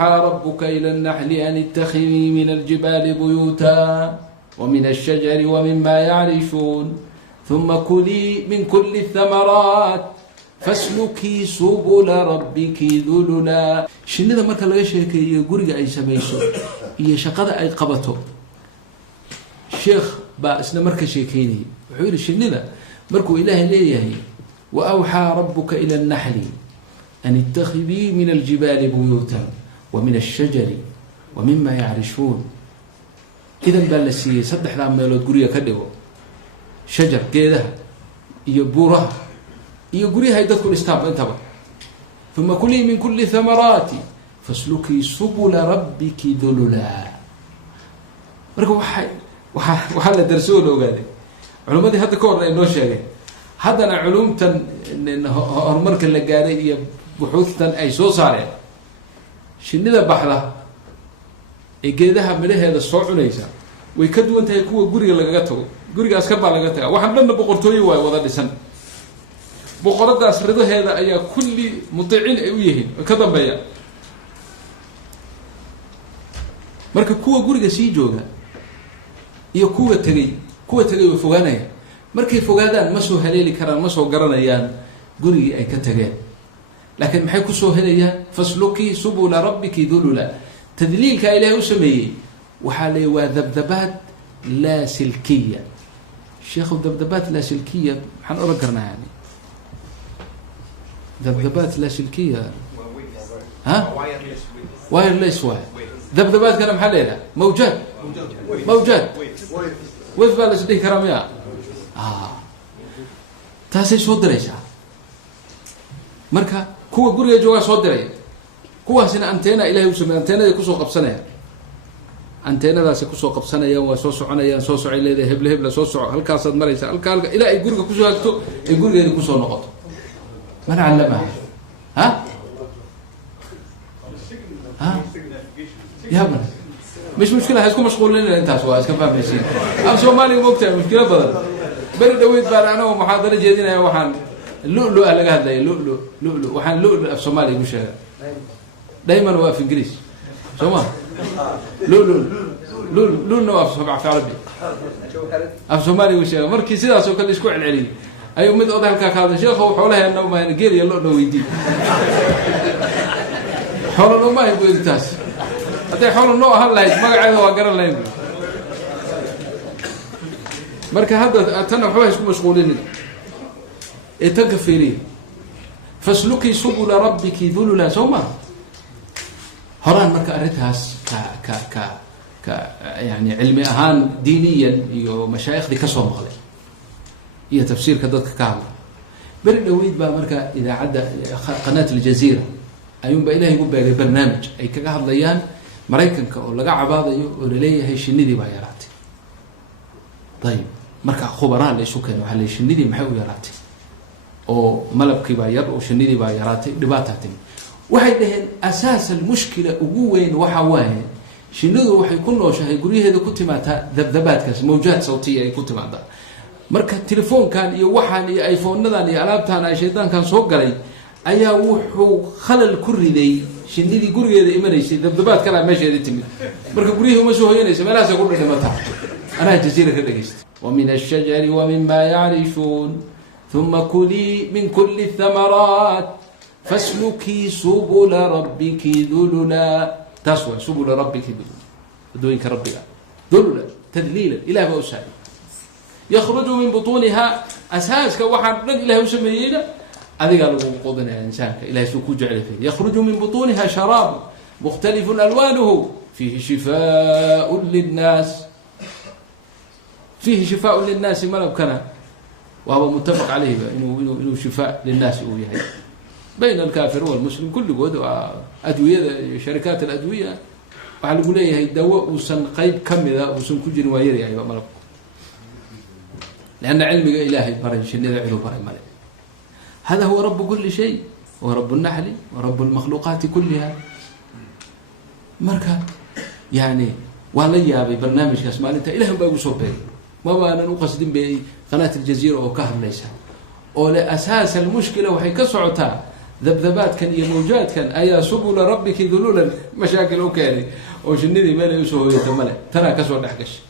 وأوحى ربك إلى النحل أن اتخذي من الجبال بيوتا ومن الشجر ومما يعرشون ثم كلي من كل الثمرات فاسلكي سبل ربك ذللا. shinida marka laga sheekeeyo guriga ay samayso iyo shaqada ay qabato, sheekh baa isna marka sheekeynayay wuxuu yidhi shinida markuu ilaahay leeyahay وأوحى ربك إلى النحل أن اتخذي من الجبال بيوتا ومن الشجر ومما يعرشون. إذا baa la siiyey 3 meelood guriga ka dhigo, shajar geedaha iyo buuraha iyo guryahay dadku dhistaan intaba. ثم كلي من كل ثمرات فاسلكي سبل ربك ذللا. marka waxaa la darsoo la ogaaday culimadii hadda ka hor ay noo sheegeen, haddana culumtan horumarka la gaaday iyo buxuuthtan ay soo saareen, shinida baxda ee geedaha midhaheeda soo cunaysa way ka duwan tahay kuwa guriga lagaga tago. gurigaas ka baa laga taga, waxaan dhanna boqortooyo waay wada dhisan, boqoradaas ridaheeda ayaa kulli mutiicin ay u yihiin ka dambeeya. marka kuwa guriga sii jooga iyo kuwa tegay way fogaanayaan. markay fogaadaan ma soo haleeli karaan, ma soo garanayaan gurigii ay ka tageen. laakiin maxay ku soo helayaan? fasluki subula rabbiki dhulula. tadliilka ilaahay u sameeyey waxaa la waa dabdabaad laa silkiya. sheekhu dabdabaad laa silkiya maxaan oran karnaa? yani dabdabaad laa silkiya wireless waay. dabdabaadkana maxaa leedaha? mawjaad wef baa la is dhihi karaa miya? taasay soo diraysaa. marka kuwa guriga joogaa soo diraya, kuwaasina anteena ilahay u sameey, anteenaday kusoo qabsanayaan, anteenadaasay kusoo qabsanayaan, waa soo soconayaan, soo socay leedahay hebla soo soco, halkaasaad maraysaa, halka ilaa ay guriga kusoo hagto ay gurigeeda kusoo noqoto. man callamaha yaba مش مشكلة هيسكون مشغولين انت سواء اسكن فاهم شيء. ام سومالي وقتها مشكلة بدل بل دويت بار انا ومحاضرة جديدة وحن لؤلؤ على هذا لؤلؤ وحن لؤلؤ في سومالي مش دائما هو في انجليز سوما لؤلؤ نواف سبع في عربي ام سومالي وش مركي سيدا سو كل اسبوع العلي ايو مد اوضح لك هذا شيخ وحولها انه ما نقيل يلؤلؤ ويدي حول ما يبغى يتاس hadday xoolo noo ahaan lahayd magaceeda waa garan lahayn. marka hadda tan waxba isku mashquulinin ee tan ka fiiriya. fasluki subula rabbiki dhulula. sawma horaan marka arrintaas ka yani cilmi ahaan diiniyan iyo mashaayikhdi ka soo maqlay iyo tafsiirka dadka ka hadla. beri dhaweyd baa marka idaacadda qanaat aljazeera ayuunba ilaahay ugu beegay barnaamij ay kaga hadlayaan maraykanka oo laga cabaadayo oo laleeyahay shinidii baa yaraatay. ayib marka khubaraan la isu keenay waxaa la shinidii maxay u yaraatay oo malabkii baa yar oo shinidii baa yaraatay, dhibaataa timi. waxay dhaheen asaas almushkila ugu weyn waxa waaye shinidu waxay ku nooshahay guryaheeda ku timaataa dabdabaadkaas, mawjaad sawtiya ay ku timaadaa. marka telefoonkan iyo waxaan iyo iphone-nadan iyo alaabtaan ay shaydaankan soo galay ayaa wuxuu khalal ku riday shinidii gurigeeda imanaysay, dabdabaad kala meesheeda timid. marka guryihii uma soo hoyanaysa, meelahaasay ku dhimata. anaa jaziira ka dhageystay. ومن الشجر ومما يعرشون ثم كلي من كل الثمرات فاسلكي سبل ربك ذللا. تسوى سبل ربك ذللا دوينك ربك ذللا تذليلا إله بأسهل يخرج من بطونها أساس كواحد إله يسمينا هذه قالوا قضنا إنسان إله سكو جعل فيه. يخرج من بطونها شراب مختلف ألوانه فيه شفاء للناس، فيه شفاء للناس ما لو كان وهو متفق عليه إنه شفاء للناس وياه بين الكافر والمسلم. كل جود أدوية شركات الأدوية وعلى قوليه الدواء وسن قيد كم ذا وسن كل جنواير يعني ما لأن علم إلهي بري شنو علو بري مالك. هذا هو رب كل شيء ورب النحل ورب المخلوقات كلها. مركا يعني وليا ببرنامج اسمه انت إلهم بقى صوبي ما بقى نقصدين بقناة الجزيرة وكهر ليس ولا أساس المشكلة وحي كسعتها dabdabaadkan iyo mawjaadkan ayaa subula rabbiki dululan mashaakil u keenay oo shinnidii meel ay usoo hoyata male tanaa kasoo dhex gashay